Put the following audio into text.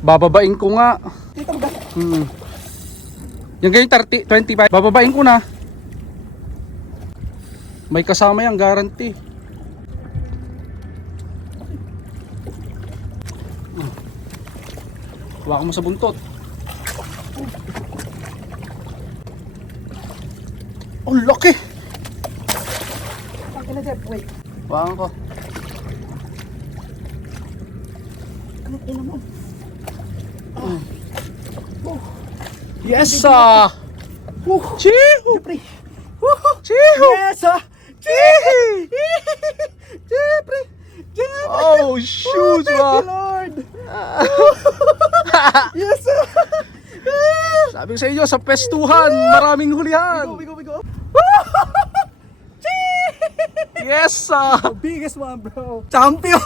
Bababain ko nga. Dito ba? Yung ganyan 30, 25. Bababain ko na. May kasama yung guarantee. Huwag mo sa buntot. Oh, laki! Ang ina, Jeff, wait. Huwag ko. Ang ina mo. Yes, ah! Chihu! Jeffrey. Chihu! Yes, ah! Jeffrey! Jeffrey! Jeffrey! Oh, shoot, Thank you, ah! Lord! Yes, ah! Sabi ko sa inyo, sa pestuhan, maraming hulihan. Bigo! Yes, ah! The biggest one, bro. Champion!